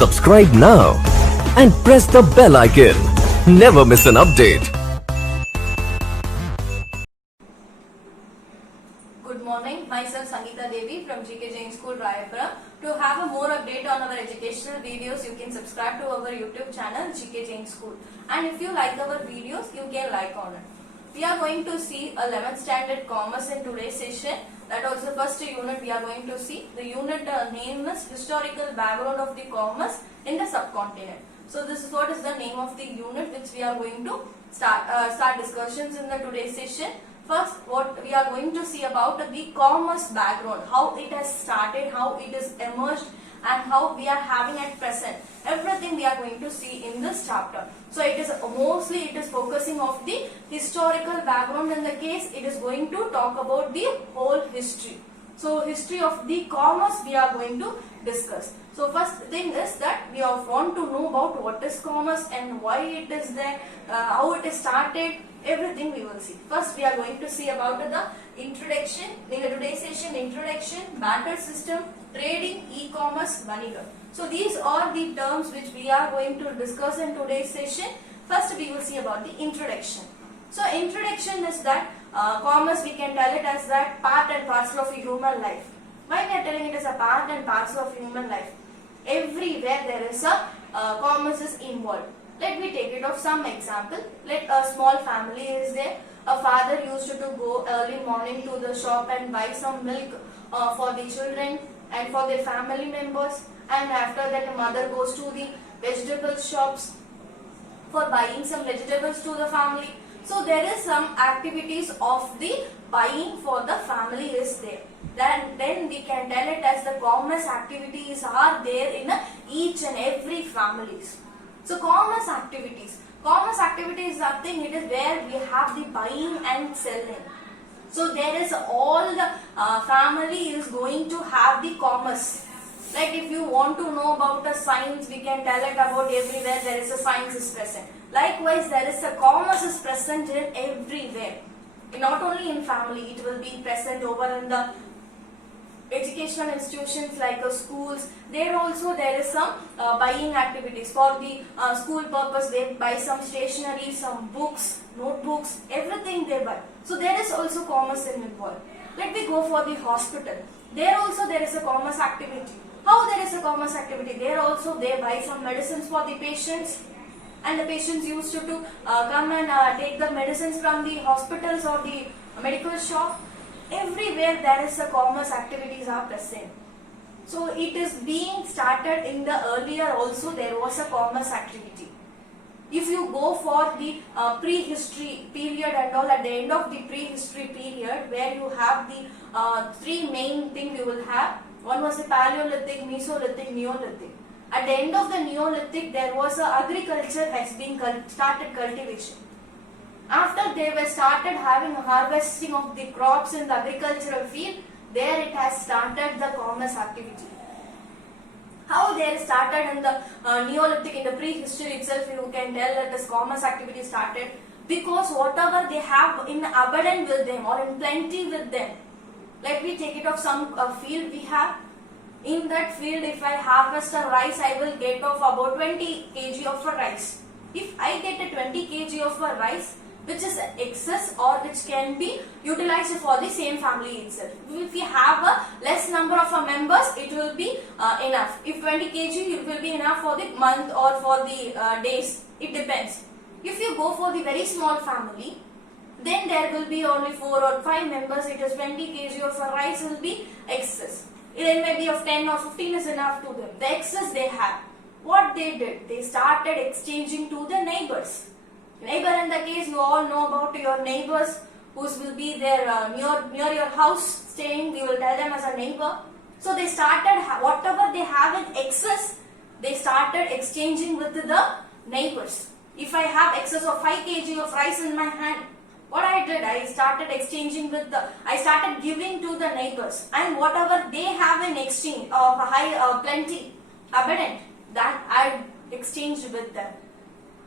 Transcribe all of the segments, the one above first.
Subscribe now and press the bell icon. Never miss an update. Good morning, myself Sangeeta Devi from GK Jain School, Rayapura. To have a more update on our educational videos, you can subscribe to our YouTube channel GK Jain School. And if you like our videos, you can like on it. We are going to see 11th standard commerce in today's session. That also first unit we are going to see. The unit name is historical background of the commerce in the subcontinent. So this is what is the name of the unit which we are going to start discussions in the today's session. First, what we are going to see about the commerce background, how it has started, how it is emerged, and how we are having at present. Everything we are going to see in this chapter. So it is focusing of the historical background. In the case, it is going to talk about the whole history. So history of the commerce we are going to discuss. So first thing is that we want to know about what is commerce and why it is there, how it is started, everything we will see. First we are going to see about the introduction, in the today's session, introduction, barter system, trading, e-commerce, Vaniga. So these are the terms which we are going to discuss in today's session. First we will see about the introduction. So introduction is that commerce, we can tell it as that part and parcel of human life. Why we are telling it as a part and parcel of human life? Everywhere there is a commerce is involved. Let me take it of some example. Let a small family is there. A father used to go early morning to the shop and buy some milk for the children and for their family members. And after that, a mother goes to the vegetable shops for buying some vegetables to the family. So there is some activities of the buying for the family is there. Then we can tell it as the commerce activities are there in each and every families. So commerce activities is something, it is where we have the buying and selling. So there is all the family is going to have the commerce. Like if you want to know about the science, we can tell it about everywhere there is a science is present. Likewise, there is a commerce is present in everywhere. Not only in family, it will be present over in the educational institutions like schools. There also there is some buying activities for the school purpose. They buy some stationery, some books, notebooks, everything they buy. So there is also commerce involved. Let me go for the hospital. There also there is a commerce activity. How there is a commerce activity? There also they buy some medicines for the patients, and the patients used to come and take the medicines from the hospitals or the medical shop. Everywhere there is a commerce activities are present. So it is being started in the earlier also there was a commerce activity. If you go for the prehistory period and all, at the end of the prehistory period where you have the three main things you will have. One was the Paleolithic, Mesolithic, Neolithic. At the end of the Neolithic, there was agriculture has been started cultivation. After they were started having a harvesting of the crops in the agricultural field, there it has started the commerce activity. How they started in the Neolithic, in the prehistory itself, you can tell that this commerce activity started because whatever they have in abundance with them or in plenty with them. Let me take it of some field we have. In that field, if I harvest a rice, I will get off about 20 kg of a rice. If I get a 20 kg of a rice, which is excess or which can be utilized for the same family itself. If we have a less number of members, it will be enough. If 20 kg, it will be enough for the month or for the days. It depends. If you go for the very small family, then there will be only 4 or 5 members. It is 20 kg of a rice will be excess. It may be of 10 or 15 is enough to them. The excess they have. What they did, they started exchanging to the neighbors. Neighbor in the case, you all know about your neighbors who will be there near your house staying. We will tell them as a neighbor. So they started whatever they have in excess, they started exchanging with the neighbors. If I have excess of 5 kg of rice in my hand, what I did, I started exchanging with I started giving to the neighbors, and whatever they have in exchange of a high plenty, abundant, that I exchanged with them.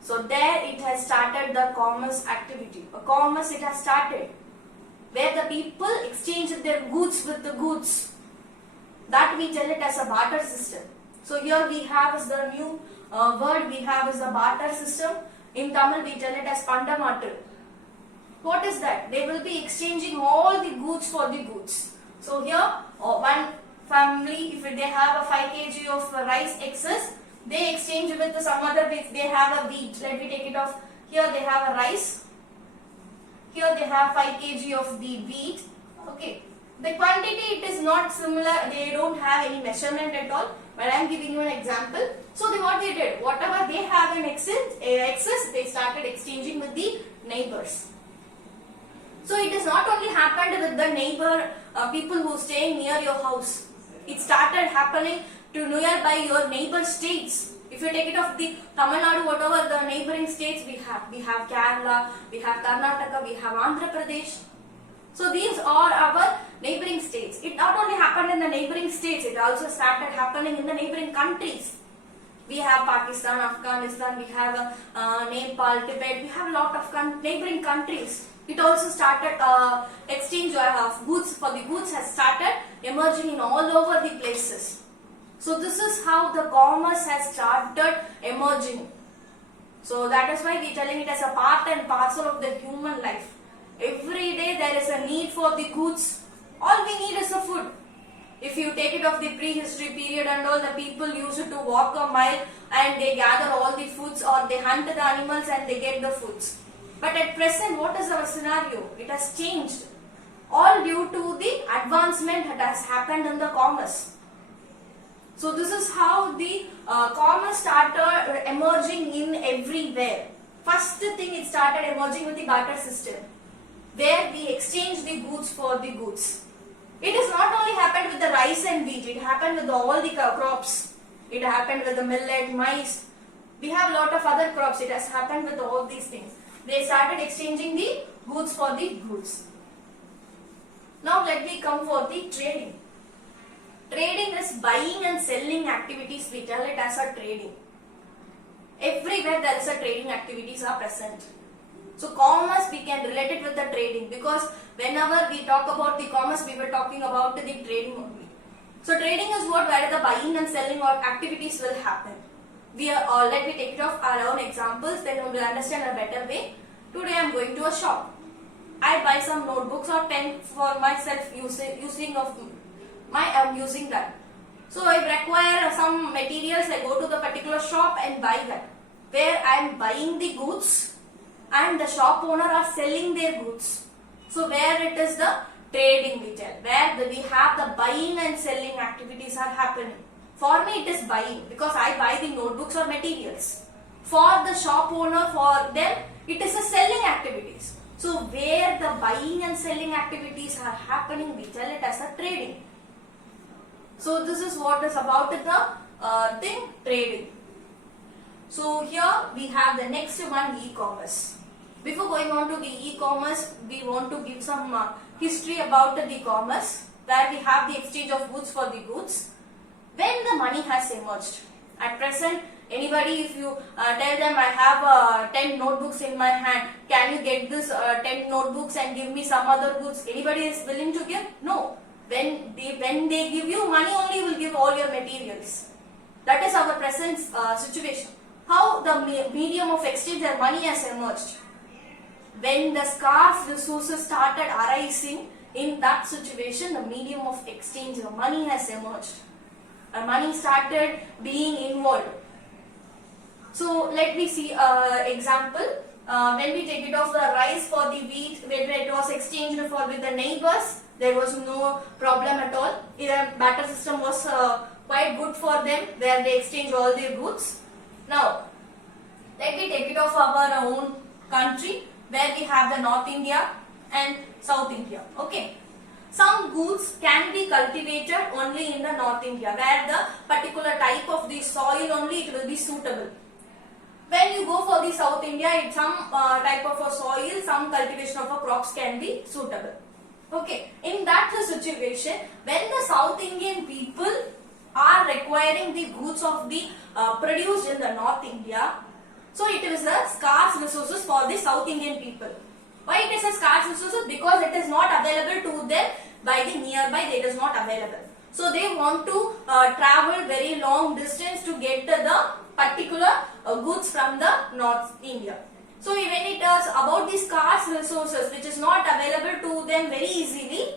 So there it has started the commerce activity. A commerce it has started where the people exchange their goods with the goods. That we tell it as a barter system. So here we have is the new word we have is the barter system. In Tamil we tell it as pandamattu. What is that? They will be exchanging all the goods for the goods. So here one family, if they have a 5 kg of rice excess, they exchange with some other, if they have a wheat, let me take it off. Here they have a rice. Here they have 5 kg of the wheat. Okay. The quantity, it is not similar, they don't have any measurement at all, but I am giving you an example. So what they did, whatever they have in excess, they started exchanging with the neighbors. So it has not only happened with the neighbor, people who stay near your house. It started happening to nearby your neighbor states. If you take it of the Tamil Nadu, whatever the neighboring states we have Kerala, we have Karnataka, we have Andhra Pradesh. So these are our neighboring states. It not only happened in the neighboring states, it also started happening in the neighboring countries. We have Pakistan, Afghanistan, we have Nepal, Tibet, we have a lot of neighboring countries. It also started exchange of goods for the goods has started emerging in all over the places. So this is how the commerce has started emerging. So that is why we are telling it as a part and parcel of the human life. Every day there is a need for the goods. All we need is a food. If you take it of the prehistory period and all, the people used to walk a mile and they gather all the foods, or they hunt the animals and they get the foods. But at present, what is our scenario? It has changed. All due to the advancement that has happened in the commerce. So this is how the commerce started emerging in everywhere. First thing, it started emerging with the barter system, where we exchange the goods for the goods. It has not only happened with the rice and wheat, it happened with all the crops. It happened with the millet, maize. We have a lot of other crops. It has happened with all these things. They started exchanging the goods for the goods. Now let me come for the trading. Trading is buying and selling activities. We tell it as a trading. Everywhere there is a trading activities are present. So commerce, we can relate it with the trading, because whenever we talk about the commerce, we were talking about the trading only. So trading is what, where the buying and selling or activities will happen. Let me take it off our own examples, then we will understand a better way. Today I am going to a shop. I buy some notebooks or pen for myself using that. So I require some materials, I go to the particular shop and buy that. Where I am buying the goods and the shop owner are selling their goods. So where it is the trading we tell, where we have the buying and selling activities are happening. For me it is buying, because I buy the notebooks or materials. For the shop owner, for them it is a selling activities. So where the buying and selling activities are happening, we tell it as a trading. So this is what is about the thing, trading. So here we have the next one, e-commerce. Before going on to the e-commerce, we want to give some history about the commerce, where we have the exchange of goods for the goods. When the money has emerged, at present, anybody, if you tell them I have 10 notebooks in my hand, can you get this 10 notebooks and give me some other goods? Anybody is willing to give? No. When they give you money, only you will give all your materials. That is our present situation. How the medium of exchange and money has emerged. When the scarce resources started arising, in that situation, the medium of exchange, the money has emerged. And money started being involved. So let me see example. When we take it off the rice for the wheat, when it was exchanged with the neighbors, there was no problem at all. The barter system was quite good for them, where they exchange all their goods. Now, let me take it off our own country, where we have the North India and South India. Okay. Some goods can be cultivated only in the North India, where the particular type of the soil only it will be suitable. When you go for the South India, some type of a soil, some cultivation of a crops can be suitable. Okay. In that situation, when the South Indian people are requiring the goods of the produced in the North India, so it is a scarce resources for the South Indian people. Why it is a scarce resources? Because it is not available to them by the nearby, it is not available. So they want to travel very long distance to get the particular goods from the North India. So when it is about the scarce resources which is not available to them very easily,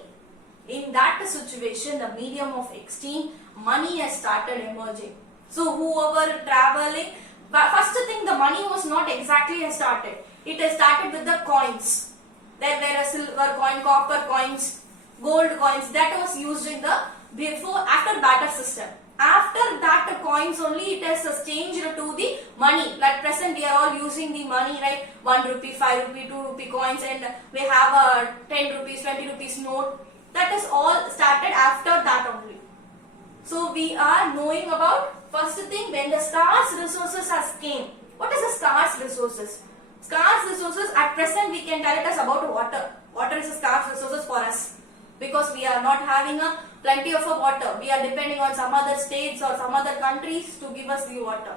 in that situation the medium of exchange, money has started emerging. So whoever traveling, first thing, the money was not exactly has started. It has started with the coins. There were a silver coin, copper coins, gold coins that was used in the after barter system. After that coins only it has changed to the money. At present we are all using the money, right? 1 rupee, 5 rupee, 2 rupee coins, and we have a 10 rupees, 20 rupees note. That is all started after that only. So we are knowing about first thing, when the scarce resources has came. What is the scarce resources? Scarce resources at present we can tell it as about water. Water is a scarce resources for us because we are not having a plenty of water. We are depending on some other states or some other countries to give us the water.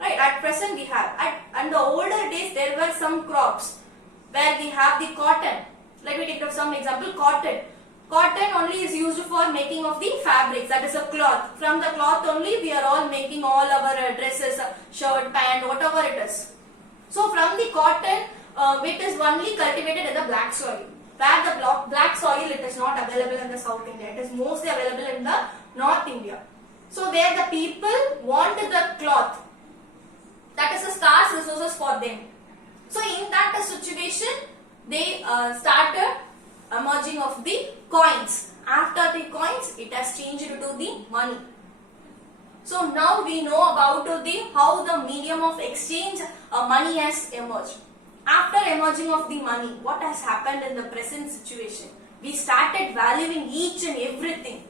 Right? At present we have. And the older days there were some crops where we have the cotton. Let me take up some example. Cotton. Cotton only is used for making of the fabrics, that is a cloth. From the cloth only we are all making all our dresses, shirt, pant, whatever it is. So from the cotton, it is only cultivated in the black soil. Where the black soil, it is not available in the South India. It is mostly available in the North India. So where the people want the cloth, that is a scarce resources for them. So in that situation, they started emerging of the coins. After the coins, it has changed to the money. So now we know about how the medium of exchange money has emerged. After emerging of the money, what has happened in the present situation? We started valuing each and everything.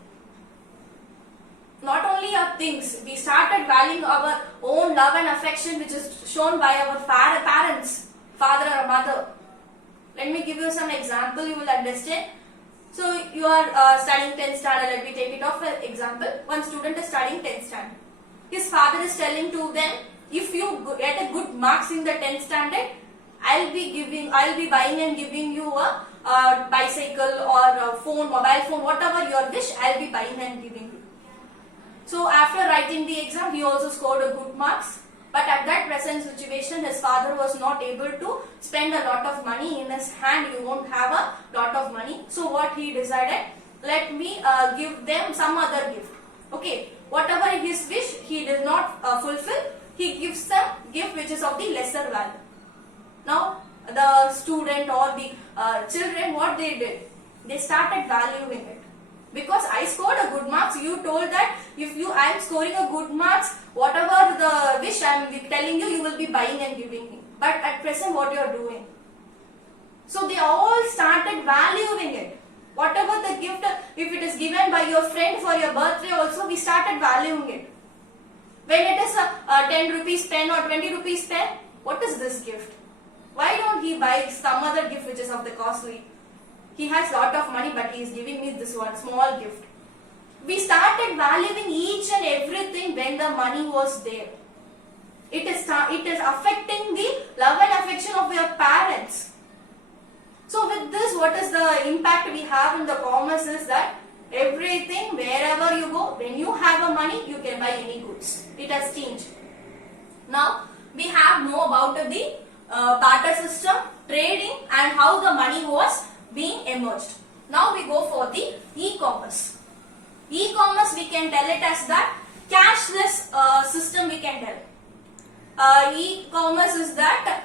Not only our things, we started valuing our own love and affection which is shown by our parents, father or mother. Let me give you some example, you will understand. So you are studying 10th standard, let me take it off for example. One student is studying 10th standard. His father is telling to them, if you get a good marks in the 10th standard, I'll be buying and giving you a bicycle or a phone, mobile phone, whatever your wish, I'll be buying and giving you. So after writing the exam, he also scored a good marks. But at that present situation, his father was not able to spend a lot of money in his hand. He won't have a lot of money. So what he decided, let me give them some other gift. Okay, whatever his wish, he did not fulfill. He gives them gift which is of the lesser value. Now, the student or the children, what they did? They started valuing it. Because I scored a good marks, you told that if I am scoring a good marks, whatever the wish I am telling you, you will be buying and giving me. But at present, what you are doing? So they all started valuing it. Whatever the gift, if it is given by your friend for your birthday also, we started valuing it. When it is a 10 rupees pen or 20 rupees pen, what is this gift? Why don't he buy some other gift which is of the costly? He has lot of money but he is giving me this one small gift. We started valuing each and everything when the money was there. It is affecting the love and affection of your parents. So with this, what is the impact we have in the commerce is that everything, wherever you go, when you have a money, you can buy any goods. It has changed. Now, we have know about the barter system, trading and how the money was being emerged. Now we go for the e-commerce. E-commerce, we can tell it as that cashless system we can tell. E-commerce is that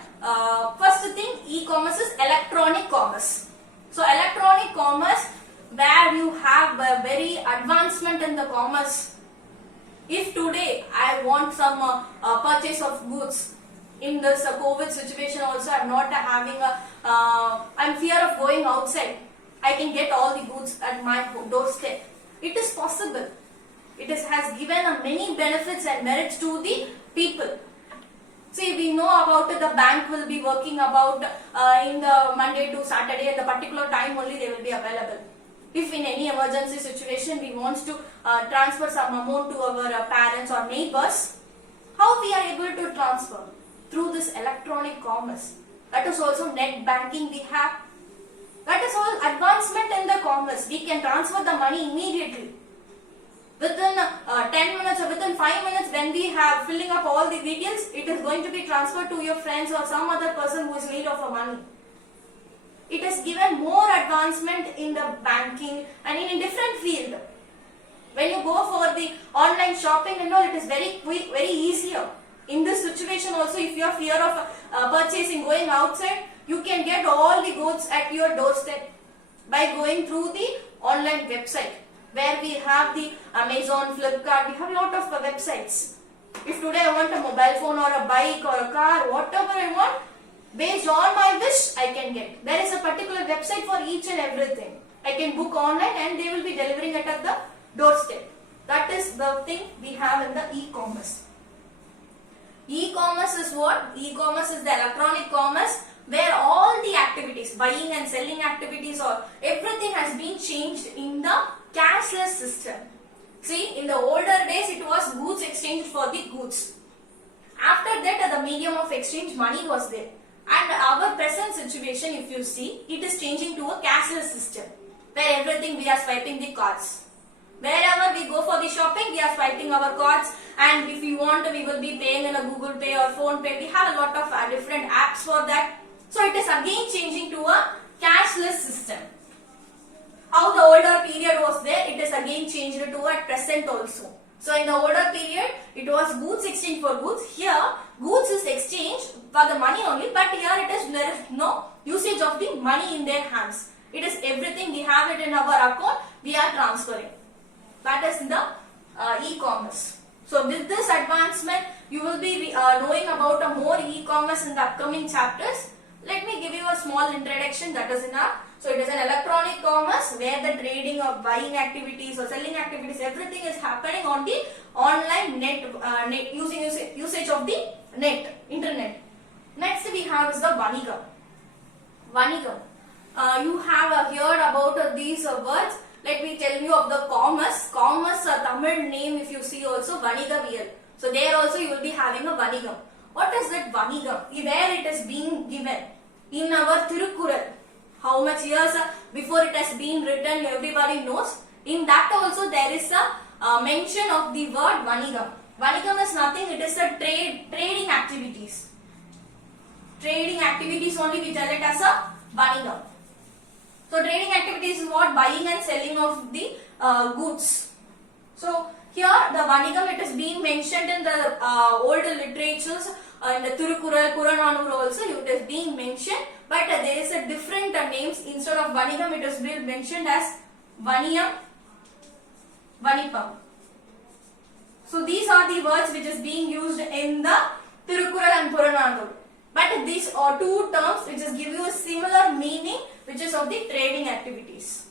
first thing, e-commerce is electronic commerce. So electronic commerce where you have a very advancement in the commerce. If today I want some purchase of goods, in this COVID situation also I'm not having I'm fear of going outside. I can get all the goods at my doorstep. It is possible. It has given many benefits and merits to the people. See, we know about it, the bank will be working about in the Monday to Saturday at the particular time only they will be available. If in any emergency situation we want to transfer some amount to our parents or neighbors, how we are able to transfer? Through this electronic commerce. That is also net banking we have. That is all advancement in the commerce. We can transfer the money immediately. within 10 minutes or within 5 minutes, when we have filling up all the details, it is going to be transferred to your friends or some other person who is in need of a money. It has given more advancement in the banking and in a different field. When you go for the online shopping and all, it is very quick, very easier. In this situation also, if you have fear of purchasing, going outside, you can get all the goods at your doorstep by going through the online website, where we have the Amazon, Flipkart, we have a lot of websites. If today I want a mobile phone or a bike or a car, whatever I want, based on my wish, I can get. There is a particular website for each and everything. I can book online and they will be delivering it at the doorstep. That is the thing we have in the e-commerce. E-commerce is what? E-commerce is the electronic commerce where all the activities, buying and selling activities, or everything has been changed in the cashless system. See, in the older days it was goods exchanged for the goods. After that, the medium of exchange, money was there. And our present situation, if you see, it is changing to a cashless system where everything we are swiping the cards. Wherever we go for the shopping, we are swiping our cards, and if we want, we will be paying in a Google Pay or Phone Pay. We have a lot of different apps for that. So it is again changing to a cashless system. How the older period was there, it is again changed to a present also. So in the older period, it was goods exchange for goods. Here, goods is exchanged for the money only, but here there is no usage of the money in their hands. It is everything, we have it in our account, we are transferring. That is the e-commerce. So with this advancement, you will be knowing about more e-commerce in the upcoming chapters. Let me give you a small introduction that is enough. So it is an electronic commerce where the trading or buying activities or selling activities, everything is happening on the online net usage of the internet. Next we have is the Vanigam. Vanigam. You have heard about these words. Let me tell you of the commerce. Commerce, Tamil name if you see also Vanigaviyal. So there also you will be having a Vanigam. What is that Vanigam? Where it is being given? In our Tirukkural. How much years before it has been written, everybody knows. In that also there is a mention of the word Vanigam. Vanigam is nothing, it is a trading activities. Trading activities only we tell it as a Vanigam. So trading activities is what? Buying and selling of the goods. So here the Vanigam, it is being mentioned in the old literatures, in the Tirukkural, Purananur also it is being mentioned, but there is a different names. Instead of Vanigam, it is being mentioned as Vaniyam, Vanipam. So these are the words which is being used in the Tirukkural and Purananur. But these are two terms which is give you a similar meaning, which is of the trading activities.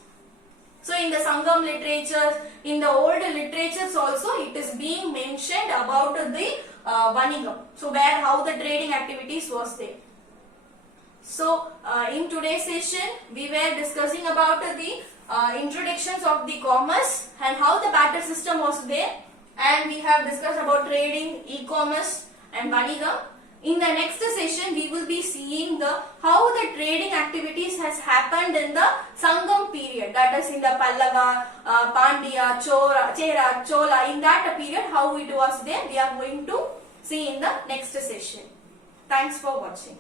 So in the Sangam literature, in the old literatures also, it is being mentioned about the Vanigam. So where how the trading activities was there. So in today's session, we were discussing about the introductions of the commerce and how the barter system was there, and we have discussed about trading, e-commerce and Vanigam. In the next session, we will be seeing how the trading activities has happened in the Sangam period, that is in the Pallava, Pandya, Chera, Chola, in that period how it was there, we are going to see in the next session. Thanks for watching.